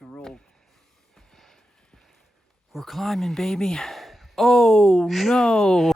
and roll. We're climbing, baby. Oh no!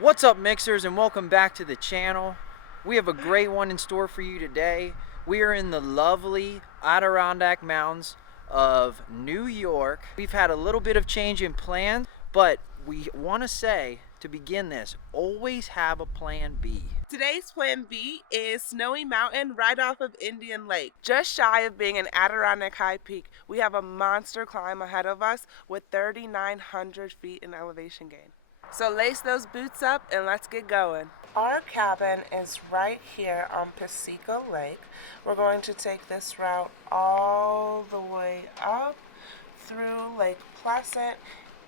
What's up, mixers, and welcome back to the channel. We have a great one in store for you today. We are in the lovely Adirondack Mountains of New York. We've had a little bit of change in plans, but we want to say, to begin this, always have a plan B. Today's plan B is Snowy Mountain right off of Indian Lake. Just shy of being an Adirondack high peak, we have a monster climb ahead of us with 3,900 feet in elevation gain. So lace those boots up and let's get going. Our cabin is right here on Piseco Lake. We're going to take this route all the way up through Lake Placid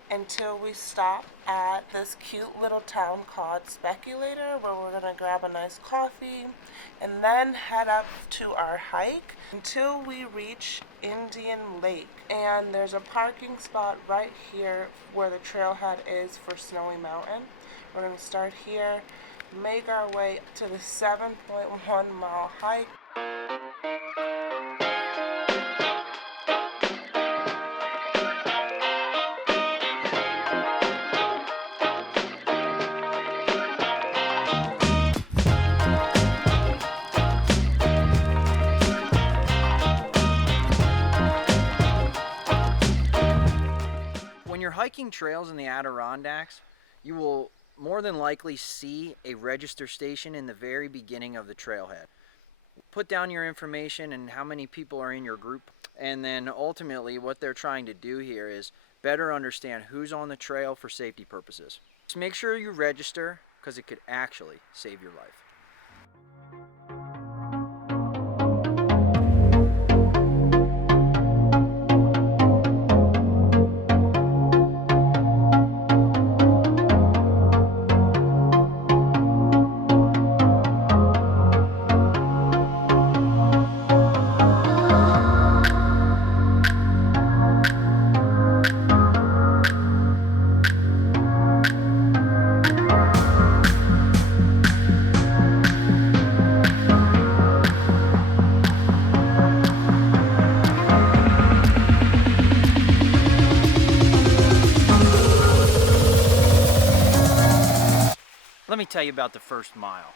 until we stop at this cute little town called Speculator, where we're gonna grab a nice coffee and then head up to our hike until we reach Indian Lake. And there's a parking spot right here where the trailhead is for Snowy Mountain. We're gonna start here, make our way to the 7.1 mile hike. When you're hiking trails in the Adirondacks, you will more than likely see a register station in the very beginning of the trailhead. Put down your information and how many people are in your group, and then ultimately what they're trying to do here is better understand who's on the trail for safety purposes. Just make sure you register, because it could actually save your life. Let me tell you about the first mile.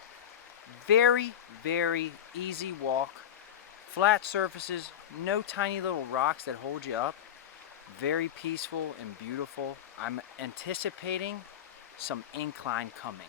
Very, very easy walk. Flat surfaces, no tiny little rocks that hold you up. Very peaceful and beautiful. I'm anticipating some incline coming.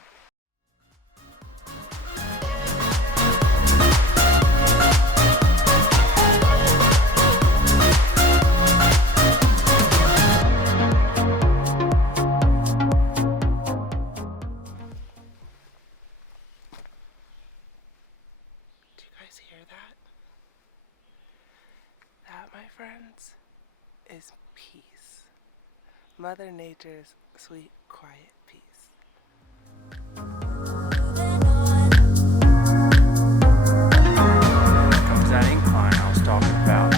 That, my friends, is peace. Mother Nature's sweet, quiet peace. Comes that incline I was talking about.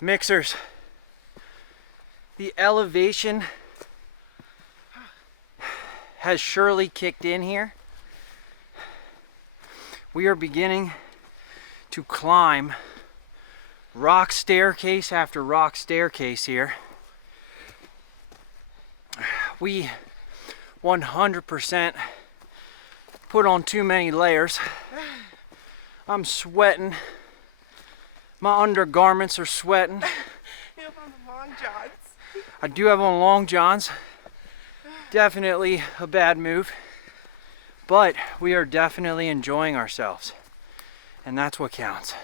Mixers, the elevation has surely kicked in here. We are beginning to climb rock staircase after rock staircase here. We 100% put on too many layers. I'm sweating. My undergarments are sweating. You have on the long johns. I do have on long johns. Definitely a bad move. But we are definitely enjoying ourselves. And that's what counts.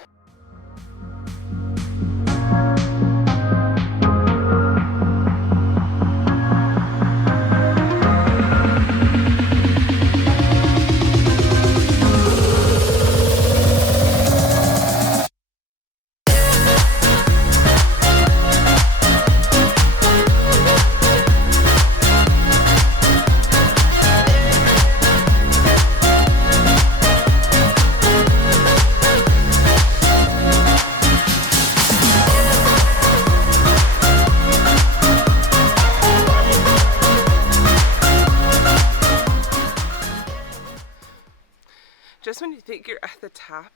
top.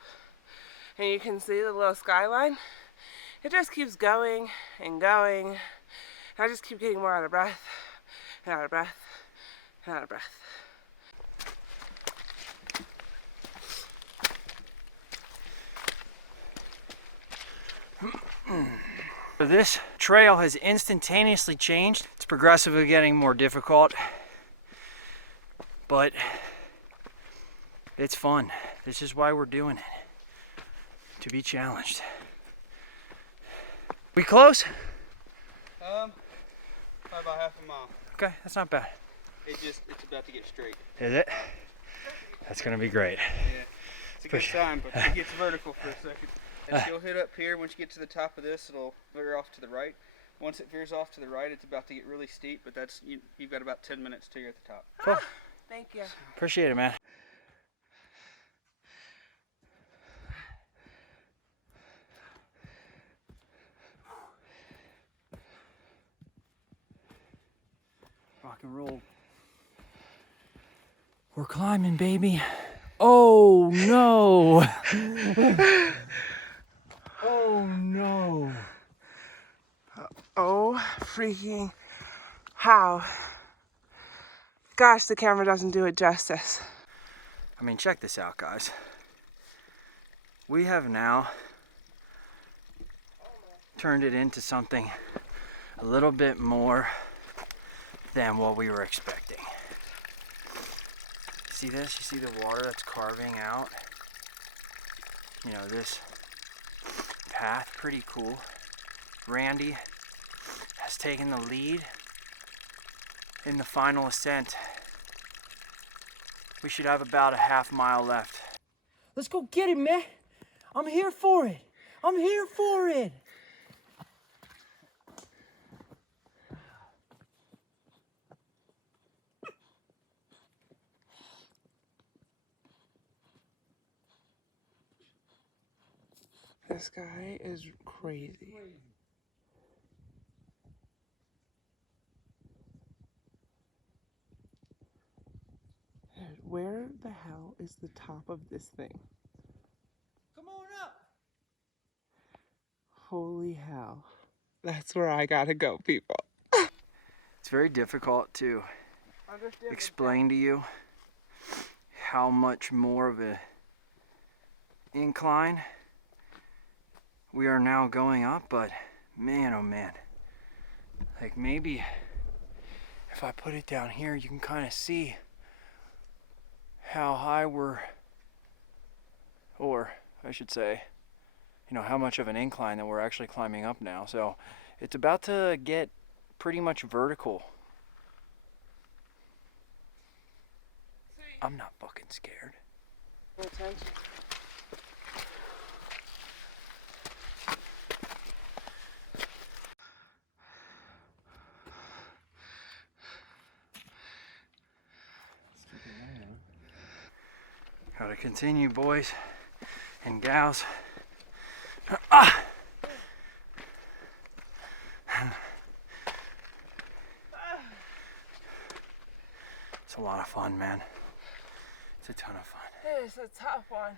And you can see the little skyline. It just keeps going and going. And I just keep getting more out of breath, and out of breath, and out of breath. This trail has instantaneously changed. It's progressively getting more difficult, but it's fun. This is why we're doing it, to be challenged. We close? Probably about half a mile. Okay, that's not bad. It's about to get straight. Is it? That's gonna be great. Yeah, it's a good sign, but it gets vertical for a second. And you'll hit up here. Once you get to the top of this, it'll veer off to the right. Once it veers off to the right, it's about to get really steep, but you've got about 10 minutes till you're at the top. Cool. Thank you. Appreciate it, man. Rock and roll. We're climbing, baby. Oh no! Oh no! Oh, freaking how. Gosh, the camera doesn't do it justice. I mean, check this out, guys. We have now turned it into something a little bit more than what we were expecting. See this? You see the water that's carving out? You know, this path, pretty cool. Randy has taken the lead in the final ascent. We should have about a half-mile left. Let's go get it, man. I'm here for it. I'm here for it. This guy is crazy. Dude, where the hell is the top of this thing? Come on up. Holy hell. That's where I gotta go, people. It's very difficult to explain to you how much more of a incline we are now going up, but man, oh man. Like maybe if I put it down here, you can kind of see how high we're, or I should say, you know, how much of an incline that we're actually climbing up now. So it's about to get pretty much vertical. I'm not fucking scared. Pay attention. Gotta continue, boys and gals. Ah! It's a lot of fun, man. It's a ton of fun. It is a tough one.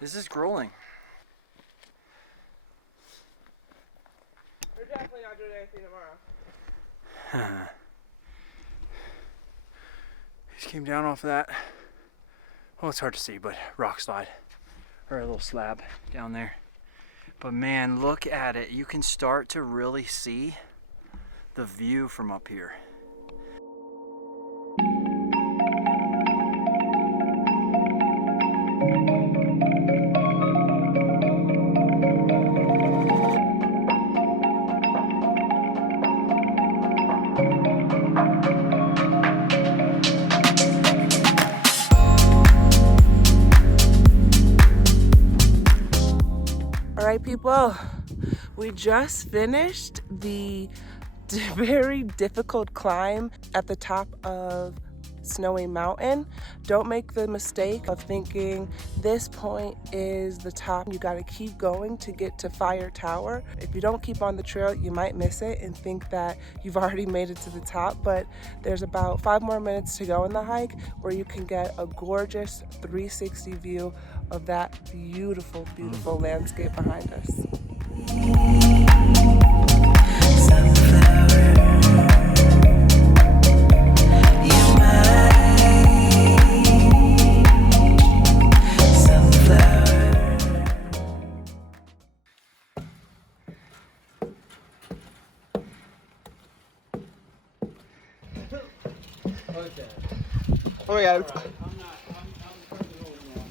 This is grueling. We're definitely not doing anything tomorrow. Just came down off of that. Well, it's hard to see, but rock slide, or a little slab down there. But man, look at it. You can start to really see the view from up here. All right, people, we just finished the very difficult climb at the top of Snowy Mountain. Don't make the mistake of thinking this point is the top. You got to keep going to get to Fire Tower. If you don't keep on the trail, you might miss it and think that you've already made it to the top, but there's about 5 more minutes to go in the hike where you can get a gorgeous 360 view of that beautiful, beautiful landscape behind us. Okay. Oh my god. Right. I'm currently holding on.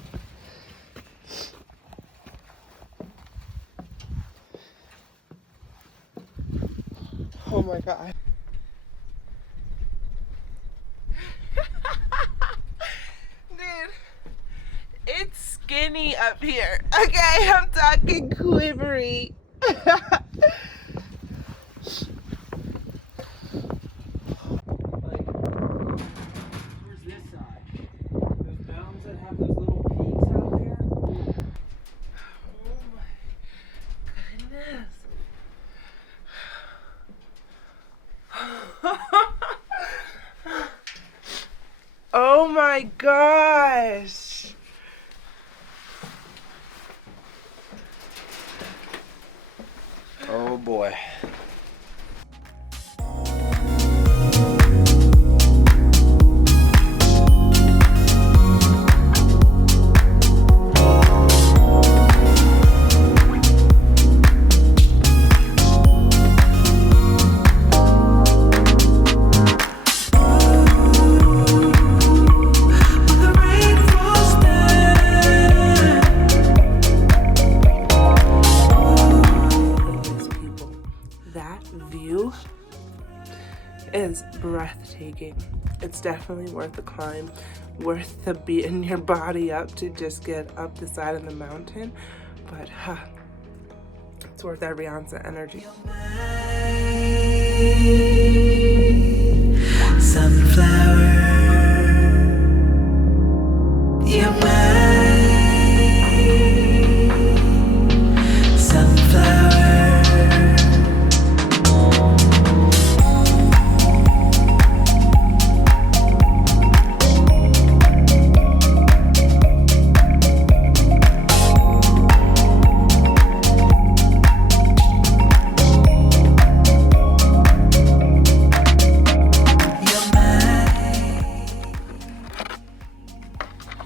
Oh my god. Dude, it's skinny up here. Okay, I'm talking quivery. Where's this side? Those mountains that have those little peaks out there? Oh my goodness. Oh my gosh. Oh boy. That view is breathtaking. It's definitely worth the climb, worth the beating your body up to just get up the side of the mountain, but it's worth every ounce of energy. Sunflower, you're mine. Sunflower.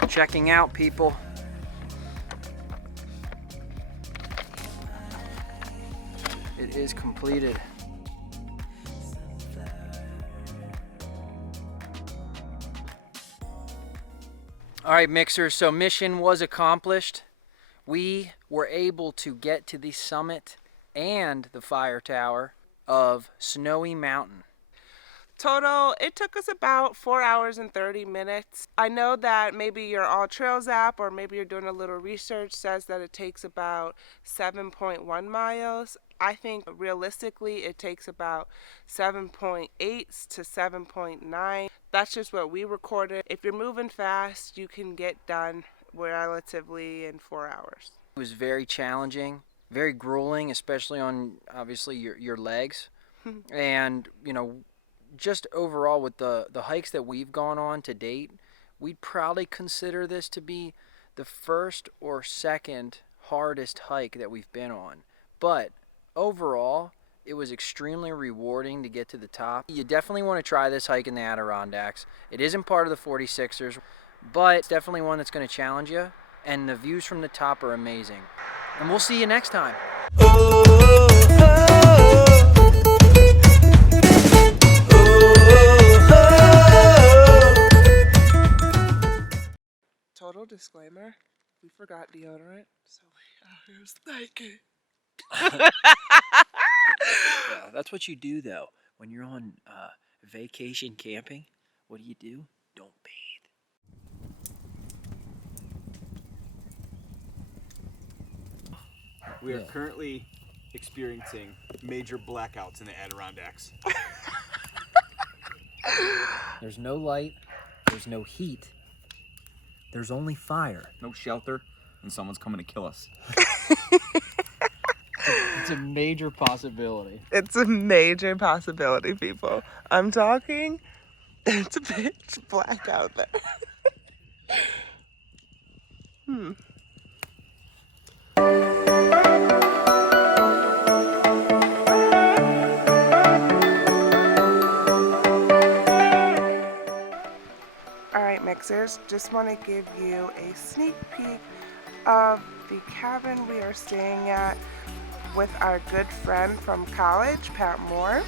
Checking out, people. It is completed. All right, mixers, so mission was accomplished. We were able to get to the summit and the fire tower of Snowy Mountain. Total, it took us about 4 hours and 30 minutes. I know that maybe your All Trails app or maybe you're doing a little research says that it takes about 7.1 miles. I think realistically it takes about 7.8 to 7.9. That's just what we recorded. If you're moving fast, you can get done relatively in 4 hours. It was very challenging, very grueling, especially on obviously your legs. And, you know, just overall with the hikes that we've gone on to date, we'd probably consider this to be the first or second hardest hike that we've been on. But overall, it was extremely rewarding to get to the top. You definitely want to try this hike in the Adirondacks. It isn't part of the 46ers, but it's definitely one that's going to challenge you, and the views from the top are amazing. And we'll see you next time. Total disclaimer, we forgot deodorant, so we out here naked. Yeah, that's what you do, though. When you're on vacation camping, what do? Don't bathe. We are currently experiencing major blackouts in the Adirondacks. There's no light. There's no heat. There's only fire. No shelter, and someone's coming to kill us. It's a major possibility. It's a major possibility, people. I'm talking, it's pitch black out there. Alright, mixers, just want to give you a sneak peek of the cabin we are staying at with our good friend from college, Pat Moore.